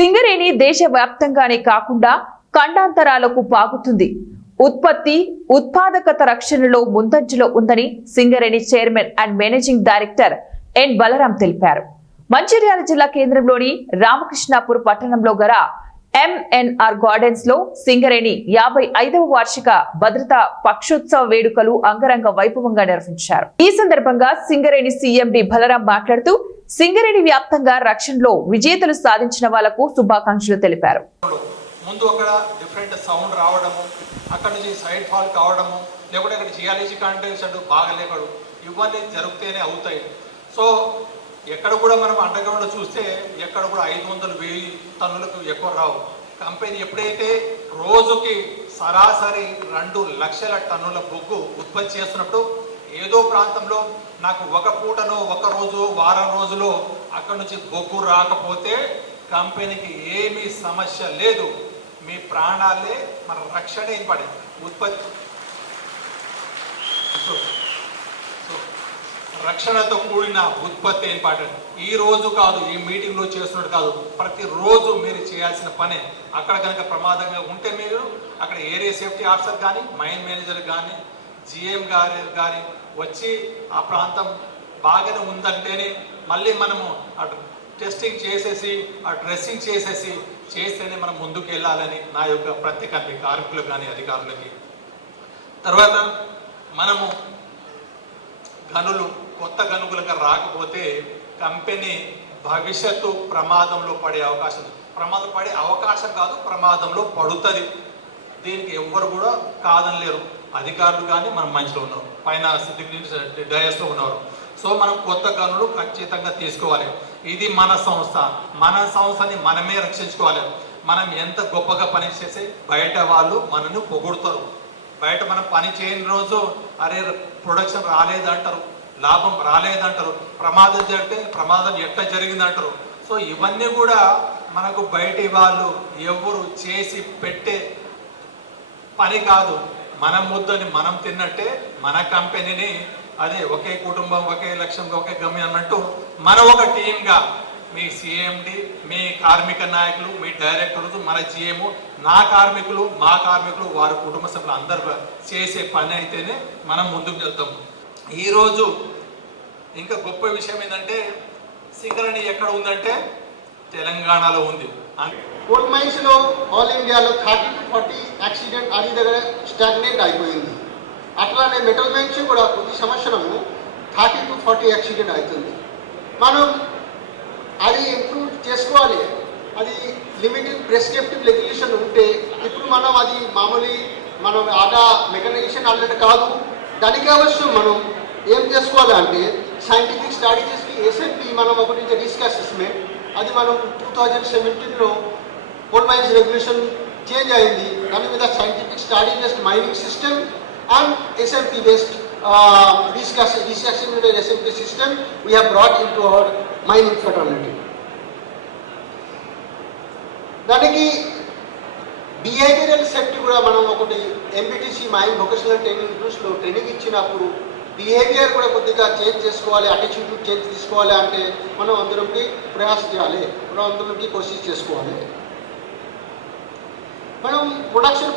సింగరేణి దేశవ్యాప్తంగానే కాకుండా ఖండాంతరాలకు పాకుతుంది. ఉత్పత్తి, ఉత్పాదకత రక్షణలో ముందంజలో ఉందని Singareni chairman and managing director N Balram తెలిపారు. మంచిర్యాల జిల్లా కేంద్రంలోని రామకృష్ణాపూర్ పట్టణంలో గల ఎంఎన్ఆర్ గార్డెన్స్ లో సింగరేణి 55వ వార్షిక భద్రతా పక్షోత్సవ వేడుకలు అంగరంగ వైభవంగా నిర్వహించారు. ఈ సందర్భంగా సింగరేణి సీఎండి బలరాం మాట్లాడుతూ సింగరేణి వ్యాప్తంగా రక్షణలో విజేతలు సాధించిన వాళ్లకు శుభాకాంక్షలు తెలిపారు. ముందు అక్కడ డిఫరెంట్ సౌండ్ రావడము, అక్కడ నుంచి సైడ్ ఫాల్ కావడము, లేకపోతే అక్కడ జియాలజీ కండిషన్ బాగా లేకడు, ఇవన్నీ జరుగుతూనే అవుతాయి. సో ఎక్కడ కూడా మనం అండర్ గ్రౌండ్లో చూస్తే ఎక్కడ కూడా 500,000 టన్నులకు ఎక్కువ రావు. కంపెనీ ఎప్పుడైతే రోజుకి సరాసరి 2 లక్షల టన్నుల బొగ్గు ఉత్పత్తి చేస్తున్నప్పుడు ఏదో ప్రాంతంలో నాకు ఒక పూటనో ఒక రోజు వారం రోజులో అక్కడ నుంచి బొగ్గు రాకపోతే కంపెనీకి ఏమీ సమస్య లేదు. మీ ప్రాణాలే మన రక్షణ ఇంపార్టెంట్. ఉత్పత్తి రక్షణతో కూడిన ఉత్పత్తి ఇంపార్టెంట్. ఈ రోజు కాదు, ఈ మీటింగ్లో చేస్తున్నట్టు కాదు, ప్రతిరోజు మీరు చేయాల్సిన పనే. అక్కడ కనుక ప్రమాదంగా ఉంటే మీరు అక్కడ ఏరియా సేఫ్టీ ఆఫీసర్ కానీ, మైన్ మేనేజర్ కానీ, జిఎం కానీ వచ్చి ఆ ప్రాంతం బాగానే ఉందంటేనే మళ్ళీ మనము టెస్టింగ్ చేసేసి ఆ డ్రెస్సింగ్ చేస్తేనే మనం ముందుకు వెళ్ళాలని నా యొక్క ప్రత్యేక కార్మికులకు కానీ అధికారులకి. తర్వాత మనము గనులు కొత్త గనుగులుగా రాకపోతే కంపెనీ భవిష్యత్తు ప్రమాదంలో పడే అవకాశం, కాదు, ప్రమాదంలో పడుతుంది. దీనికి ఎవ్వరు కూడా కాదనలేరు. అధికారులు కానీ మనం మంచిలో ఉన్నారు, పైన డయస్లో ఉన్నారు. సో మనం కొత్త గనులు ఖచ్చితంగా తీసుకోవాలి. ఇది మన సంస్థ, మన సంస్థని మనమే రక్షించుకోవాలి. మనం ఎంత గొప్పగా పని చేసి బయట వాళ్ళు మనల్ని పొగుడుతారు. బయట మనం పని చేయని రోజు అరే ప్రొడక్షన్ రాలేదంటారు, లాభం రాలేదంటారు, ప్రమాదం జరిగితే ప్రమాదం ఎట్లా జరిగిందంటారు. సో ఇవన్నీ కూడా మనకు బయటి వాళ్ళు ఎవరు చేసి పెట్టే పని కాదు. మన ముద్దని మనం తిన్నట్టే మన కంపెనీని అదే ఒకే కుటుంబం, ఒకే లక్ష్యం, ఒకే గమ్యం అన్నట్టు మనం ఒక టీంగా మీ సిఎండి, మీ కార్మిక నాయకులు, మీ డైరెక్టర్లు, మన జిఎం, నా కార్మికులు, మా కార్మికులు, వారి కుటుంబ సభ్యులు అందరూ చేసే పని అయితేనే మనం ముందుకు వెళ్తాం. ఈరోజు ఇంకా గొప్ప విషయం ఏంటంటే సింగరేణి ఎక్కడ ఉందంటే తెలంగాణలో ఉంది. కోల్ మైన్స్లో ఆల్ ఇండియాలో 30 to 40 యాక్సిడెంట్ అది దగ్గర స్టాగ్నేట్ అయిపోయింది. అట్లానే మెటల్ మైన్స్ కూడా ప్రతి సంవత్సరము 30 to 40 యాక్సిడెంట్ అవుతుంది. మనం అది ఇంప్రూవ్ చేసుకోవాలి. అది లిమిటెడ్ ప్రెస్క్రిప్టివ్ రెగ్యులేషన్ ఉంటే ఇప్పుడు మనం అది మామూలు మనం ఆదా మెకనైజేషన్ ఆల్రెడీ కాదు. దానికి అవసరం మనం ఏం చేసుకోవాలి అంటే సైంటిఫిక్ స్ట్రాటజీస్కి ఎస్ఎన్పి మనం ఒకటి రిస్క్ అసెస్మెంట్ అది మనం 2017లో కోల్ మైన్స్ రెగ్యులేషన్ చేంజ్ అయింది. దాని మీద scientific study based mining system and SMP based risk assessment and SMP system we have brought into our mining fraternity. దానికి బిహేవియరల్ సేఫ్టీ కూడా మనం ఒకటి ఎంబీటీసీ మైన్ వొకేషనల్ ట్రైనింగ్ ఇన్స్టిట్యూట్స్లో ట్రైనింగ్ ఇచ్చినప్పుడు బిహేవియర్ కూడా కొద్దిగా చేంజ్ చేసుకోవాలి, అటిట్యూడ్ చేంజ్ తీసుకోవాలి. అంటే మనం అందరికి ప్రయాస చేయాలి, మనం అందరికి కోషిష్ చేసుకోవాలి. మనం ప్రొడక్టివ్